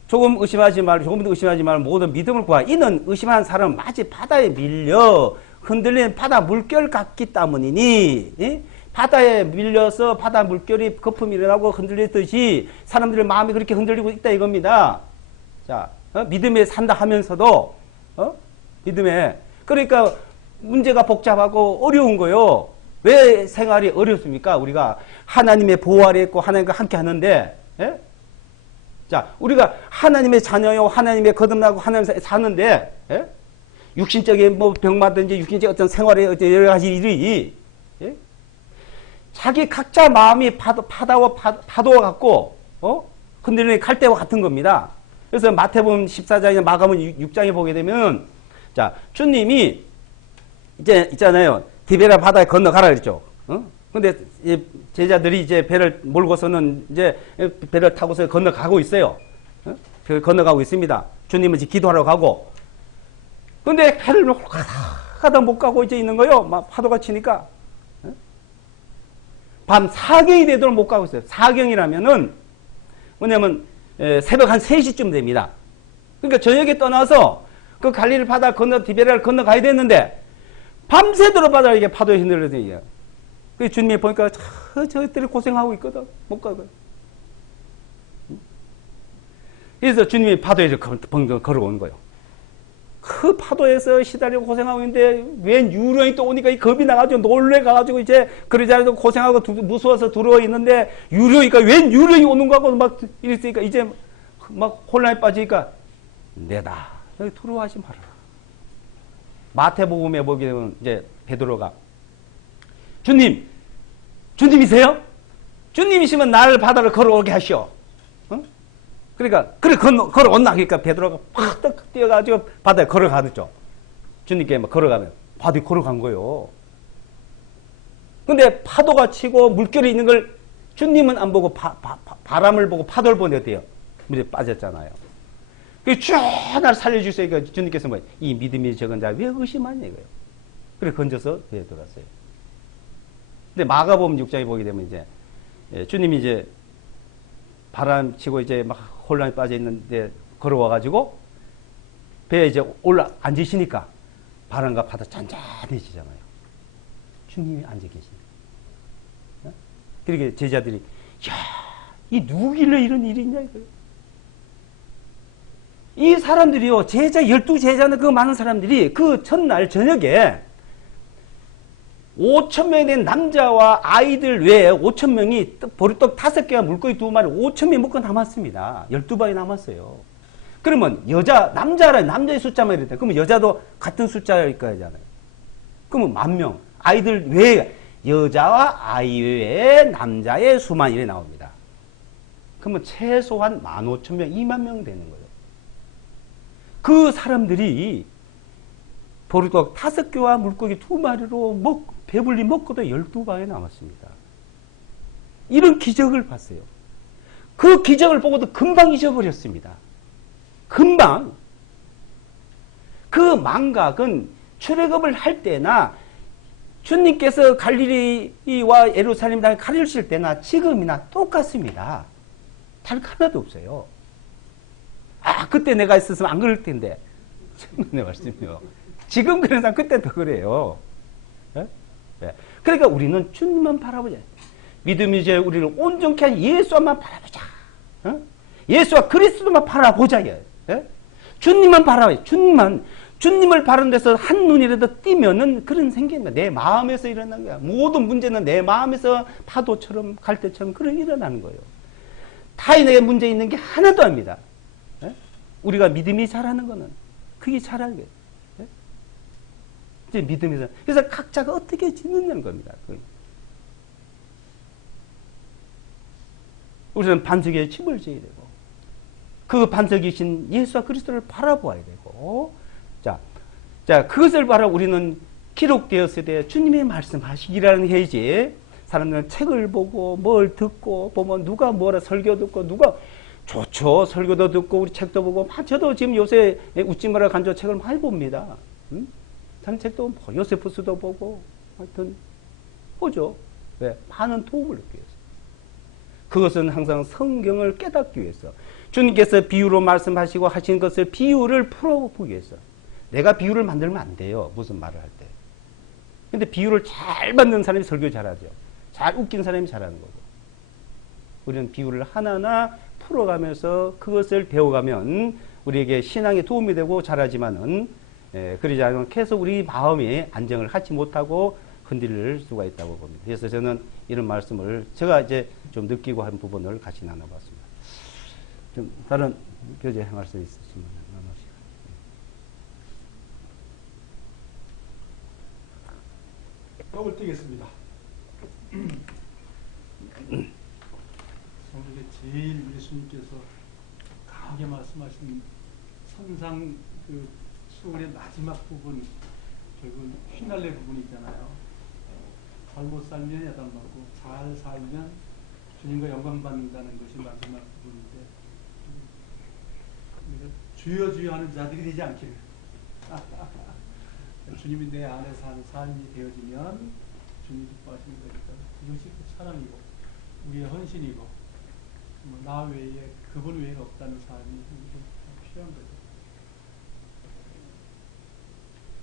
조금 의심하지 말고 조금도 의심하지 말고 모든 믿음을 구하. 이는 의심한 사람은 마치 바다에 밀려 흔들리는 바다 물결 같기 때문이니, 바다에 밀려서 바다 물결이 거품이 일어나고 흔들리듯이 사람들의 마음이 그렇게 흔들리고 있다 이겁니다. 자, 믿음에 산다 하면서도 믿음에, 그러니까 문제가 복잡하고 어려운 거요. 왜 생활이 어렵습니까? 우리가 하나님의 보호 아래 있고 하나님과 함께 하는데, 예? 자, 우리가 하나님의 자녀요, 하나님의 거듭나고 하나님의 사는데, 예? 육신적인 뭐 병마든지 육신적 어떤 생활의 어떤 여러 가지 일이, 예? 자기 각자 마음이 파도와 같고, 흔들리는 갈대와 같은 겁니다. 그래서 마태복음 14장이나 마가복음 6장에 보게 되면, 자, 주님이 이제 있잖아요. 디베라 바다에 건너가라 그랬죠. 근데 제자들이 이제 배를 몰고서는 이제 배를 타고서 건너가고 있어요. 배를 건너가고 있습니다. 주님은 이제 기도하러 가고. 근데 배를 가다 못 가고 이제 있는 거예요. 막 파도가 치니까. 밤 4경이 되도록 못 가고 있어요. 4경이라면은 뭐냐면 새벽 한 3시쯤 됩니다. 그러니까 저녁에 떠나서 그 갈릴리 바다 디베라를 건너가야 됐는데 밤새도록 바다가 이게 파도에 흔들려서 그 주님이 보니까 저들이 고생하고 있거든. 못 가고요. 그래서 주님이 파도에 벙벙 걸어오는 거예요. 그 파도에서 시달리고 고생하고 있는데 웬 유령이 또 오니까 이 겁이 나가지고 놀래가지고 이제 그러지 않아도 고생하고 무서워서 들어와 있는데 유령이니까 웬 유령이 오는 거하고 막 이랬으니까 이제 막 혼란에 빠지니까 내다. 여기 들어와지 말아라. 마태복음에 보게 되면 이제 베드로가 주님이세요? 주님이시면 나를 바다를 걸어오게 하시오. 그러니까 그래 걸어온나 그러니까 베드로가 팍 뛰어가지고 바다에 걸어가죠. 주님께 막 걸어가면 바다에 걸어간 거예요. 근데 파도가 치고 물결이 있는 걸 주님은 안 보고 바람을 보고 파도를 보는데 어때요? 물에 빠졌잖아요. 그 쭉 날 살려주세요. 주님께서 뭐 이 믿음이 적은 자 왜 의심하냐 이거예요. 그래 건져서 배에 들어갔어요. 근데 마가복음 6장에 보게 되면 이제 주님이 이제 바람 치고 이제 막 혼란에 빠져 있는데 걸어와가지고 배에 이제 앉으시니까 바람과 바다 잔잔해지잖아요. 주님이 앉아 계시니까. 그러니까 제자들이 야, 이 누구길래 이런 일이 있냐 이거예요. 이 사람들이요, 제자, 12제자는 그 많은 사람들이 그 첫날 저녁에 5,000명이 된 남자와 아이들 외에 5,000명이 보리떡 5개와 물고기 2마리 5,000명이 먹고 남았습니다. 12방이 남았어요. 그러면 남자의 숫자만 이랬다. 그러면 여자도 같은 숫자일 거잖아요. 그러면 10,000명. 아이들 외에, 여자와 아이 외에 남자의 수만 이래 나옵니다. 그러면 최소한 15,000명, 20,000명 되는 거예요. 그 사람들이 보리떡 5개와 물고기 2마리로 배불리 먹고도 12방에 남았습니다. 이런 기적을 봤어요. 그 기적을 보고도 금방 잊어버렸습니다. 금방. 그 망각은 출애굽을 할 때나 주님께서 갈릴리와 예루살렘 땅에 가르칠 때나 지금이나 똑같습니다. 다를 하나도 없어요. 그때 내가 있었으면 안 그럴 텐데. 내 말씀이요. 지금 그런 사람 그때 더 그래요. 네? 그러니까 우리는 주님만 바라보자. 믿음이 이제 우리를 온전케 한 예수만 바라보자. 예수와 그리스도만 바라보자. 주님만 바라봐요. 주님을 바라는 데서 한 눈이라도 띄면은 그런 생깁니다. 내 마음에서 일어나는 거야. 모든 문제는 내 마음에서 파도처럼 갈대처럼 그런 일어나는 거예요. 타인에게 문제 있는 게 하나도 아닙니다. 우리가 믿음이 잘하는 거는 그게 잘하는 거예요. 이제 믿음에서. 그래서 각자가 어떻게 짓느냐는 겁니다. 우리는 반석에 집을 지어야 되고, 그 반석이신 예수와 그리스도를 바라보아야 되고, 자, 그것을 바라 우리는 기록되었을 때 주님의 말씀하시기라는 해야지. 사람들은 책을 보고 뭘 듣고 보면 누가 뭐라 설교 듣고 누가 좋죠. 설교도 듣고 우리 책도 보고. 저도 지금 요새 웃지 마라 간조 책을 많이 봅니다. 다른 책도 요세푸스도 보고 하여튼 보죠. 왜? 많은 도움을 얻기 위해서. 그것은 항상 성경을 깨닫기 위해서. 주님께서 비유로 말씀하시고 하신 것을 비유를 풀어보기 위해서. 내가 비유를 만들면 안 돼요. 무슨 말을 할 때. 근데 비유를 잘 만드는 사람이 설교 잘하죠. 잘 웃긴 사람이 잘하는 거고. 우리는 비유를 하나하나 풀어가면서 그것을 배워가면 우리에게 신앙에 도움이 되고 잘하지만은 그러지 않으면 계속 우리 마음이 안정을 하지 못하고 흔들릴 수가 있다고 봅니다. 그래서 저는 이런 말씀을 제가 이제 좀 느끼고 한 부분을 같이 나눠봤습니다. 좀 다른 교재 말씀 있으시면 나누시죠. 떡을 떼겠습니다. 성경에 제일 예수님께서 강하게 말씀하신 선상 그 수월의 마지막 부분, 결국 휘날레 부분 있잖아요. 잘못 살면 야단받고 잘 살면 주님과 영광 받는다는 것이 마지막 부분인데, 주여 주여 하는 자들이 되지 않기를. 주님이 내 안에 사는 삶이 되어지면 주님이 기뻐하시는 거니까 이것이 그 사랑이고 우리의 헌신이고 나 외에 그분 외에 없다는 삶이 필요한 거죠.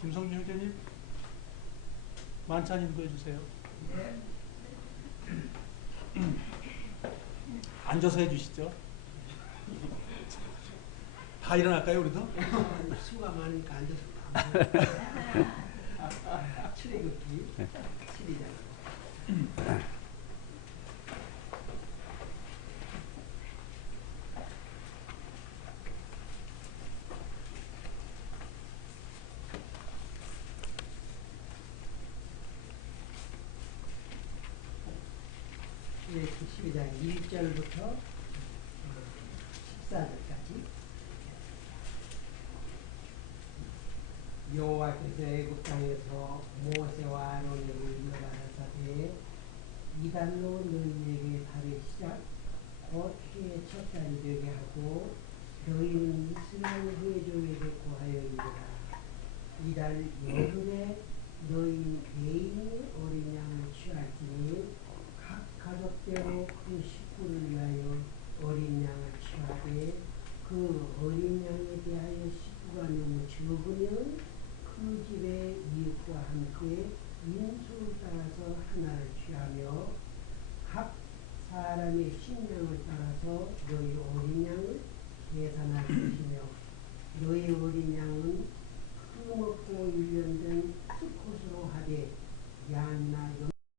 김성준 형제님 만찬 인도해 주세요. 앉아서 해주시죠. 다 일어날까요 우리도? 수가 많으니까 앉아서 출애굽기 12장. 출애굽기 12장 1절부터 14절까지. 여호와께서 애굽 땅에서 모세와 아론에게 일러가라사대 이달로 너희에게 달의 시작 곧 해의 첫 달이 되게 하고 너희는 이스라엘 회족에게 고하여이니라. 이달 여름에 너희 개인이 어린 양을 취할지니 각 가족대로 그 식구를 위하여 어린 양을 취하되 그 어린 양에 대하여 식구가 너무 적으면 그 집의 이웃과 함께 인수를 따라서 하나를 취하며 각 사람의 식량을 따라서 너희 어린